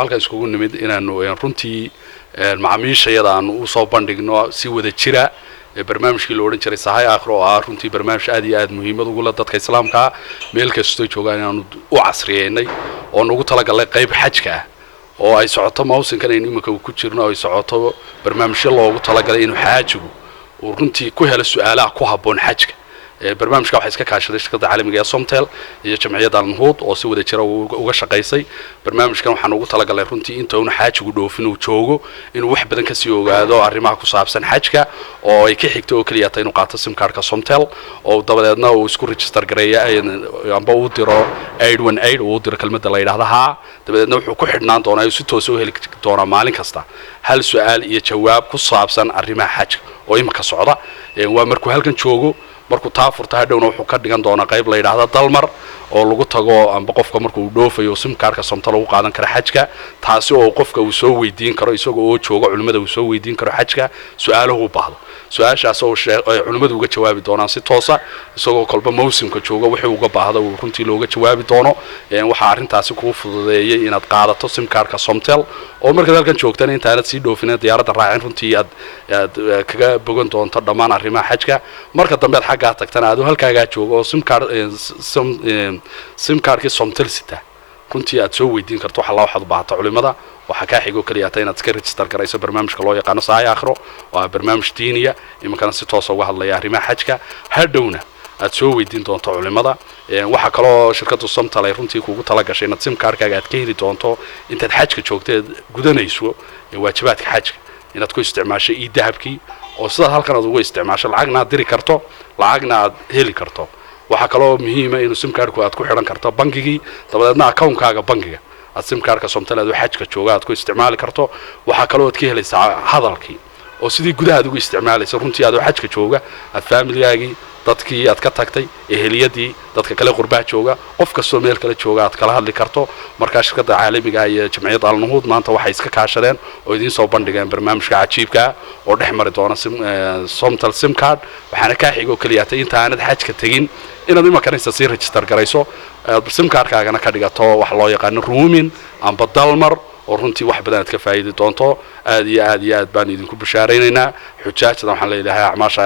halka iskugu nimid inaanu runtii macaamiishayada aanu u soo bandhigno si wada jira barnaamijkii loo oran jiray sahay aakhiro oo ah runtii barnaamij aad iyo aad muhiimad ugu leh dadka islaamka meel kasta joogaan inaanu u casriyeynay oo nagu talagalay qayb xajka oo ay socoto mawsinkan in imika ku jirno ay socoto barnaamijyo loogu talagalay inuu xaajigu oo runtii ku helo su'aalaha ku habboon xajka barnaamijka waxa iska kaashaday shirkadda caalamiga ee Somtel iyo jamciyadda Al-Nuhud oo si wada jira uga shaqeysay barnaamijkan waxaan ugu talagalay runtii inta uu xaajigu dhoofin uu joogo inuu wax badan ka sii ogaado arrimaha ku saabsan xajka oo ay ka xigto oo kaliya inuu qaato sim cardka Somtel oo dabadeedna uu isku register gareeyo amba uu diro 818 oo diro kelmadda la yiraahdo ha dabadeedna wuxuu ku xidhnaan doonaa si toos ah heli doona maalin kasta hal su'aal iyo jawaab ku saabsan arrimaha xajka oo imika socda waa markuu halkan joogo markuu taafurta hadhowna wuxuu ka dhigan doonaa qayb la yiraahdo dalmar oo lagu tago amba qofka markuu dhoofayo sim cardka Somtel uu qaadan karo xajka taasi oo qofka uu soo weydiin karo isagoo oo jooga culimada uu soo weydiin karo xajka su'aalaha u baahdo su'aashaas oo culimadu uga jawaabi doonaan si toos ah isagoo kolba mawsimka jooga wixii uga baahdo uu runtii looga jawaabi doono waxa arintaasi ku fududeeyay inaad qaadato sim cardka Somtel oo markaad halkan joogtaan intaanad sii dhoofin diyaaradda raacin runtii aad kaga bogan doonto dhammaan arrimaha xajka marka dambe aad xagga tagtaan aad halkaaga joogo oo sim cardki Somtel sita runtii aad soo weydiin karto waxa la waxaad u baahato culimada waxa ka xigo kaliya inaad iska register garayso barnaamijka loo yaqaan sahay aakhiro waa barnaamij diiniya imkana si toos ah uga hadlaya arrimaha xajka hadhowna aad soo weydiin doonto culimada waxa kale oo shirkadda Somtel ay runtii kugu tala gashay inaad sim cardkaaga aad ka heli doonto intaad xajka joogteed gudanayso waajibaadka xajka inaad ku isticmaasho dahabkii oo sida halkan aad ugu isticmaasho lacagna aad diri karto lacagna aad heli karto waxa kale oo muhiim ah in sim cardku aad ku xiran karto bankigii dabadeedna account-kaaga bankiga aad sim cardka Somtel aad xajka jooga aad ku isticmaali karto waxa kale oo aad ka helaysaa hadalkii oo sidii gudaha ugu isticmaalayso runtii aad xajka jooga aad familiyaagii dadkii aad ka tagtay eheliyadii dadka kale qurbaha jooga qof kastoo meel kale jooga aad kala hadli karto marka shirkadda caalamiga iyo jamciyadda Al-Nuhud maanta waxay iska kaashadeen oo idin soo bandhigeen barnaamijka cajiibka oo dhexmari doona Somtel sim card waxaana ka xigo kaliya inta aanad xajka tagin inaad imakanaysa si register garayso sim cardkaagana ka dhigato wax loo yaqaan roaming amba dalmar oo runtii wax badan aad ka faa'iidi doonto aad iyo aad baan idinku bashaareynayna xujaajada waxaan leeyahay acmaasha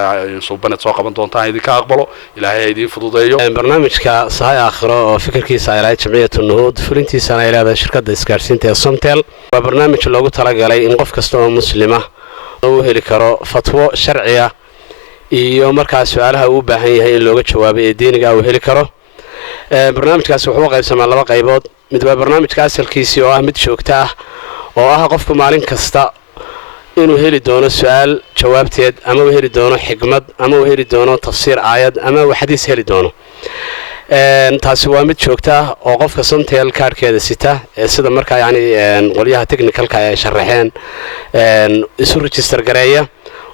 suubanad soo qaban doontaan idinka aqbalo ilaahay idin fududeeyo barnaamijka sahay aakhiro oo fikirkiisa ay leedahay jamciyadda Al-Nuhud fulintiisana ay leedahay shirkadda isgaarsiinta ee Somtel waa barnaamij loogu talagalay in qof kasta oo muslima uu heli karo fatwo sharci ah iyo markaas su'aalaha uu baahan yahay in looga jawaabo ee diiniga uu heli karo barnaamijkaas wuxuu qaybsamaa laba qaybood mid waa barnaamijka asalkiisii oo ah mid joogto ah oo ah qofku maalin kasta inuu heli doono su'aal jawaabteed ama uu heli doono xigmad ama uu heli doono tafsiir aayad ama uu xadiis heli doono taasi waa mid joogto ah oo qofka Somtel cardkeeda sita sida markaa qolyaha technicalka ay sharaxeen isu register gareeya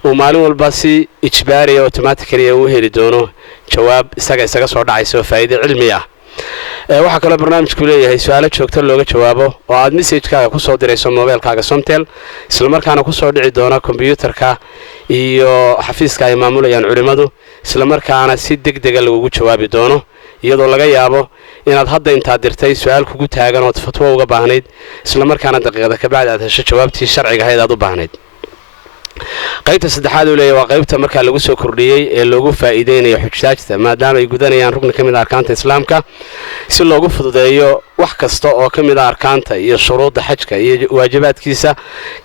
uu maalin walba si ijbaari automatically uu heli doono jawaab isaga soo dhacayso faa'iido cilmi ah waxa kale barnaamijku leeyahay su'aalo joogto looga jawaabo oo aad message-kaaga ku soo dirayso mobilkaaga Somtel isla markaana ku soo dhici doona computerka iyo xafiiska ay maamulayaan culimadu isla markaana si degdeg ah lagu jawaabi doono iyadoo laga yaabo inaad hadda inta dirtay su'aal kugu taagan oo fatwo uga baahnayd isla markaana daqiiqada ka bacdi aad hesho jawaabtii sharciga ahayd aad u baahnayd qaybta saddexaad oo leeyahay waa qaybta marka lagu soo kordhiyay ee loogu faa'iideynayo xujaajta maadaama ay gudanayaan rugni kamid ah arkaanta islaamka si loogu fududeeyo wax kasta oo kamid ah arkaanta iyo shuruudda xajka iyo waajibaadkiisa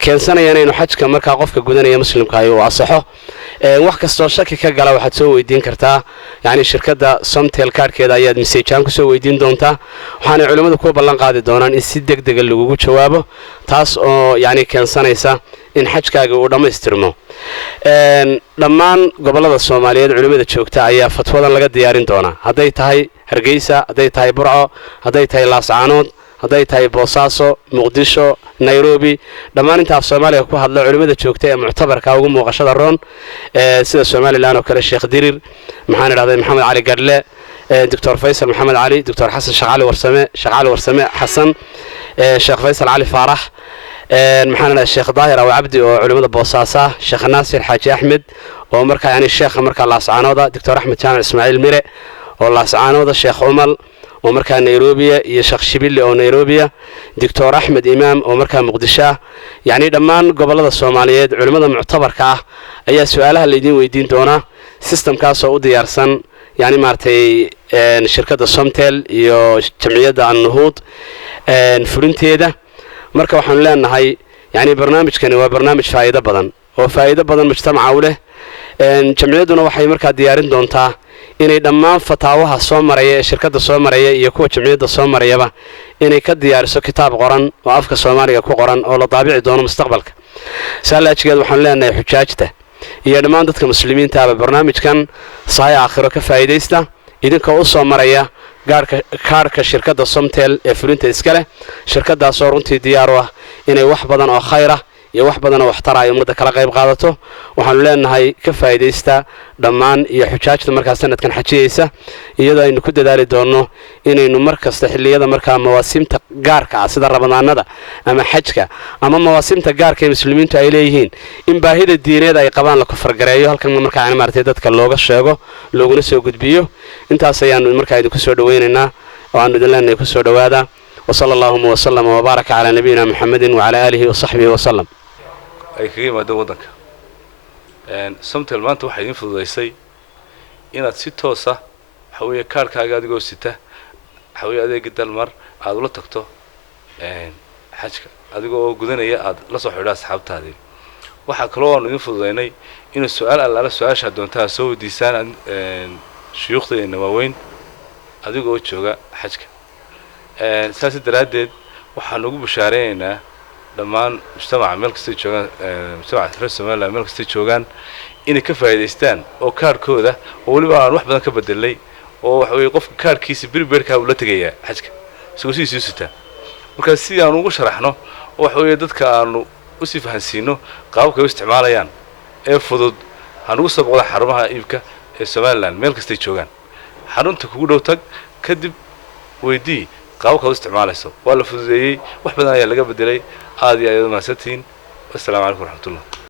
keensanayaan inuu xajka marka qofka gudanaya muslimka ay u asaxo wax kasta oo shaki ka gala waxaad soo weydiin kartaa shirkadda Somtel cardkeeda ayaad message-aan ku soo weydiin doontaa waxaana culimadu ku ballan qaadi doonaan in si degdeg ah lagu jawaabo taas oo keensanaysa in xajkaaga uu dhamaystirmo dhammaan gobolada Soomaaliyeed culimada joogta ayaa fatwadan laga diyaarin doona haday tahay Hargeysa haday tahay Burco haday tahay Laascaanood haday tahay Boosaaso Muqdisho Nairobi dhammaan inta Soomaaliya ku hadla culimada joogta ee muctabarka ugu muuqashada roon sida Soomaaliland oo kale Sheekh Dirir maxaan iraahday Maxamed Cali Gadle Dr. Faisal Maxamed Cali Dr. Xasan Shaqali Warsame Xasan Sheekh Faisal Cali Faarax maxaan Sheekh Daahir oo Cabdi oo culimada Boosaasa Sheekh Naasir Xaaji Axmed oo markaa Sheekh markaa Laascaanooda Dr. Axmed Jaamac Ismaaciil Mire oo Laascaanooda Sheekh Umal oo markaa Nairobi iyo Sheekh Shibili oo Nairobi Dr. Ahmed Imam oo markaa Muqdisho yani dhammaan gobolada Soomaaliyeed culimada muctabarka ah ayaa su'aalaha leedin weydiin doona systemkaas oo u diyaarsan yani maartay shirkadda Somtel iyo jamciyadda An-Nuhud fulinteeda marka waxaan leenahay yani barnaamijkani waa barnaamij faa'iido badan mujtamaca u leh jamciyadduna waxay markaa diyaarin doontaa inay dhammaan fataawaha soo maraya ee shirkadda soo maraya iyo kuwa jamciyadda soo marayaba inay ka diyaariso kitaab qoran oo afka Soomaaliga ku qoran oo la daabici doono mustaqbalka salaajigeed waxaan leenahay xujaajta iyo dhammaan dadka muslimiinta ah barnaamijkan sahay aakhiro ka faa'iideysta idinka u soo maraya kaarka shirkadda Somtel ee fulinta iska leh shirkadaas oo runtii diyaar u ah inay wax badan oo khayr ah iyo wax badan oo waxtar ah ummadda kala qayb qaadato waxaan leenahay ka faa'iideysta dhammaan iyo xujaajta markaa sanadkan xajiyeysa iyadoo aynu ku dadaali doono inaynu markasta xilliyada markaa mawaasimta gaarka ah sida Ramadaanada ama xajka ama mawaasimta gaarka ee muslimiintu ay leeyihiin in baahida diineed ay qabaan la kufrgareeyo halkan markaa aan maartay dadka looga sheego looguna soo gudbiyo intaas ayaan markaa idinku soo dhaweynaynaa oo aan idin leenahay ku soo dhawaada وصلى الله وسلم وبارك على نبينا محمد وعلى آله وصحبه وسلم ay kaga yimaadeen wadanka Somtel maanta waxay idin fududeysay inaad si toos ah waxa weeye kaarkaaga adigoo sita waxa weeye adeeg dalmar aad ula tagto xajka adigoo gudanaya aad la soo xidhaa asxaabtaadii waxa kale oo aan idin fududeynay in su'aal alla su'aasha doontaa soo weydiisaan shuyuukhdeena waaweyn adigoo jooga xajka saasi daraadeed waxaan ugu bushaareynaa dhammaan mujtamaca meel kasta joogan mujtamaca reer Soomaaliya meel kasta joogan inay ka faa'iideystaan oo kaarkooda oo waliba aan wax badan ka bedelay oo waxa weeye qofka kaarkiisa birbeerka uu la tagayaa xajka isagoo sii sita marka si aan ugu sharaxno waxa weeye dadka aanu u sii fahansiino qaabka ay isticmaalayaan ee fudud aan ugu soo boqdo xarumaha iibka ee Soomaaliland meel kasta joogan xarunta kugu dhow tag kadib weydii qaabka u isticmaalayso waa la fududeeyay wax badan ayaa laga bedelay aad iyo aad u mahadsantiin. Assalaamu calaykum waraxmatullaah.